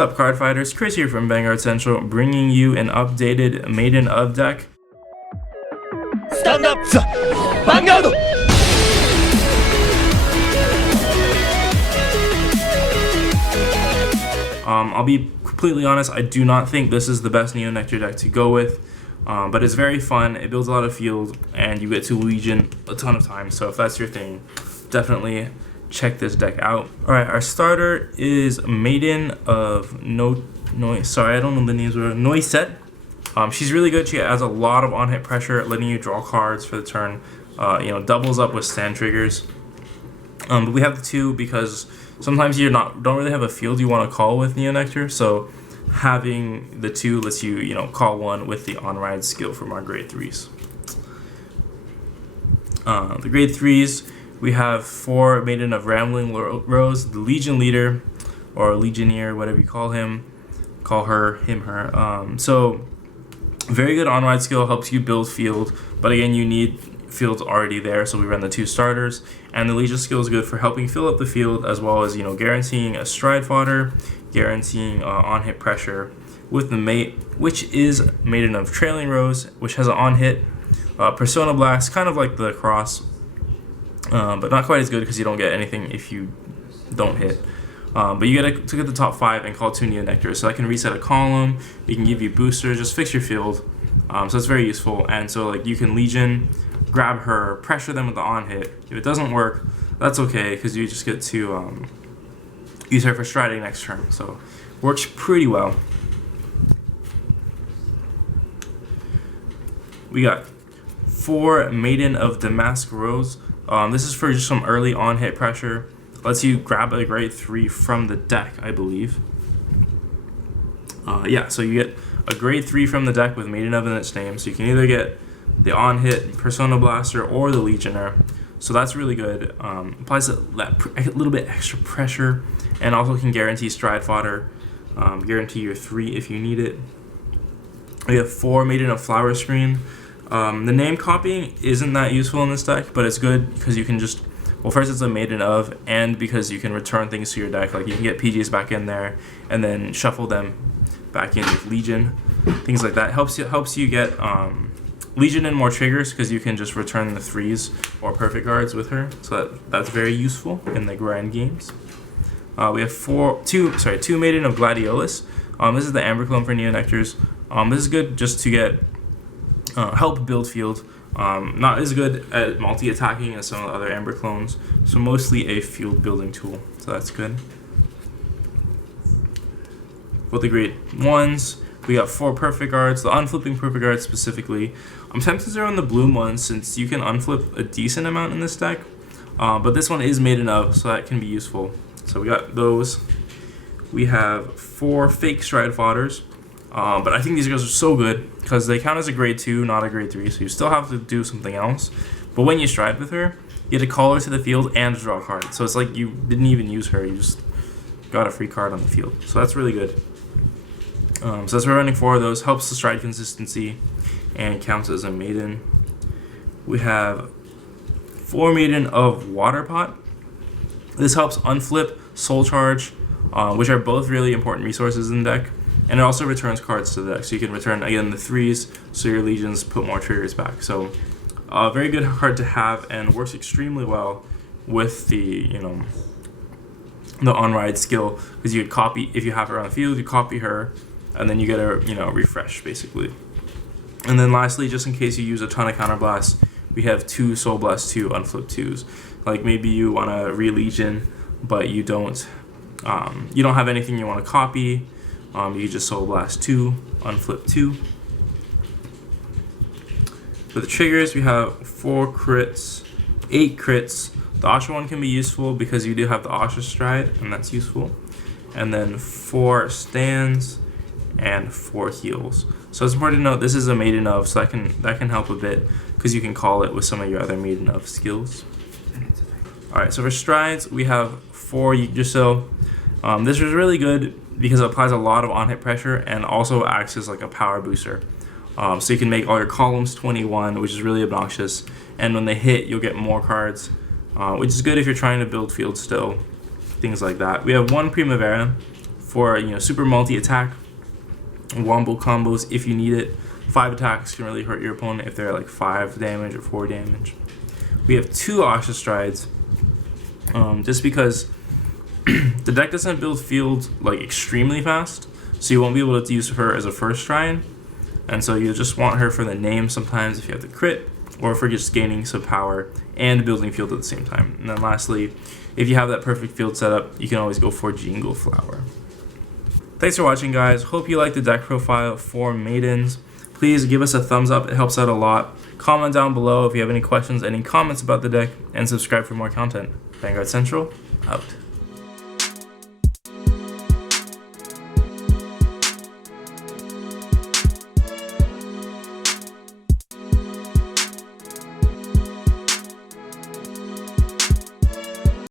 What's up, Cardfighters? Chris here from Vanguard Central, bringing you an updated Maiden of deck. Stand up, Vanguard! I'll be completely honest, I do not think this is the best Neo Nectar deck to go with, but it's very fun, it builds a lot of field, and you get to Legion a ton of times, so if that's your thing, definitely check this deck out. Alright, our starter is Maiden of sorry, I don't know the names, Noisette. She's really good. She has a lot of on-hit pressure, letting you draw cards for the turn. Doubles up with stand triggers. But we have the two because sometimes you don't really have a field you want to call with Neo Nectar, so having the two lets you call one with the on-ride skill from our grade 3s. The grade 3s, we have 4 Maiden of Rambling Rose, the Legion leader or Legionnaire, whatever you call him, call her, him, her. So very good on-ride skill, helps you build field, but again you need fields already there, so we run the 2 starters. And the Legion skill is good for helping fill up the field, as well as guaranteeing a stride fodder, guaranteeing on-hit pressure with the mate, which is Maiden of Trailing Rose, which has an on-hit Persona Blast, kind of like the cross, but not quite as good because you don't get anything if you don't hit. But you get to get the top 5 and call 2 Neo Nectars, so I can reset a column, you can give you boosters, just fix your field. So it's very useful, and so you can Legion, grab her, pressure them with the on hit. If it doesn't work, that's okay because you just get to use her for striding next turn. So works pretty well. We got 4 Maiden of Damask Rose. This is for just some early on hit pressure. Lets you grab a grade 3 from the deck, I believe. Yeah, so you get a grade 3 from the deck with Maiden of in its name. So you can either get the on-hit Persona Blaster or the Legionnaire. So that's really good. Applies a little bit extra pressure, and also can guarantee stride fodder. Guarantee your 3 if you need it. We have 4 Maiden of Flower Screen. The name copying isn't that useful in this deck, but it's good because you can just, well, first it's a Maiden of, and because you can return things to your deck, you can get PGs back in there and then shuffle them back in with Legion, things like that. Helps you get Legion and more triggers because you can just return the 3s or perfect guards with her, so that's very useful in the grind games. We have 2 Maiden of Gladiolus. This is the Amber clone for Neo Nectars. This is good just to get help build field. Not as good at multi-attacking as some of the other Amber clones, so mostly a field building tool, so that's good. For the grade 1s, we got 4 perfect guards, the unflipping perfect guards specifically. I'm tempted to run the bloom one since you can unflip a decent amount in this deck, but this one is Maiden of, so that can be useful. So we got those. We have 4 fake stride fodders. But I think these guys are so good because they count as a grade 2, not a grade 3, so you still have to do something else. But when you stride with her, you get to call her to the field and draw a card. So it's like you didn't even use her, you just got a free card on the field. So that's really good. So that's why we're running 4 of those. Helps the stride consistency and counts as a Maiden. We have 4 Maiden of Water Pot. This helps unflip, soul charge, which are both really important resources in the deck. And it also returns cards to the deck, so you can return, again, the 3s, so your Legions put more triggers back. So, a very good card to have, and works extremely well with the, the on-ride skill, because you could copy, if you have her on the field, you copy her, and then you get a, refresh, basically. And then lastly, just in case you use a ton of counterblasts, we have 2 Soul Blast 2 unflip 2s. Like, maybe you want to re-Legion, but you don't have anything you want to copy. You just Soul Blast 2, unflip 2. For the triggers, we have 4 crits, 8 crits. The Asha one can be useful because you do have the Asha Stride, and that's useful. And then 4 stands and 4 heals. So it's important to note this is a Maiden of, so that can help a bit because you can call it with some of your other Maiden of skills. Alright, so for strides, we have 4 Yggdrasil. This is really good because it applies a lot of on-hit pressure and also acts as like a power booster. So you can make all your columns 21, which is really obnoxious, and when they hit, you'll get more cards, which is good if you're trying to build field still, things like that. We have 1 Primavera, for super multi-attack wombo combos if you need it. 5 attacks can really hurt your opponent if they're like 5 damage or 4 damage. We have 2 Oxystrides, just because the deck doesn't build field like extremely fast, so you won't be able to use her as a first shrine, and so you just want her for the name sometimes if you have the crit, or for just gaining some power and building field at the same time. And then lastly, if you have that perfect field setup, you can always go for Jingle Flower. Thanks for watching, guys. Hope you like the deck profile for Maidens. Please give us a thumbs up, it helps out a lot. Comment down below if you have any questions, any comments about the deck, and subscribe for more content. Vanguard Central, out.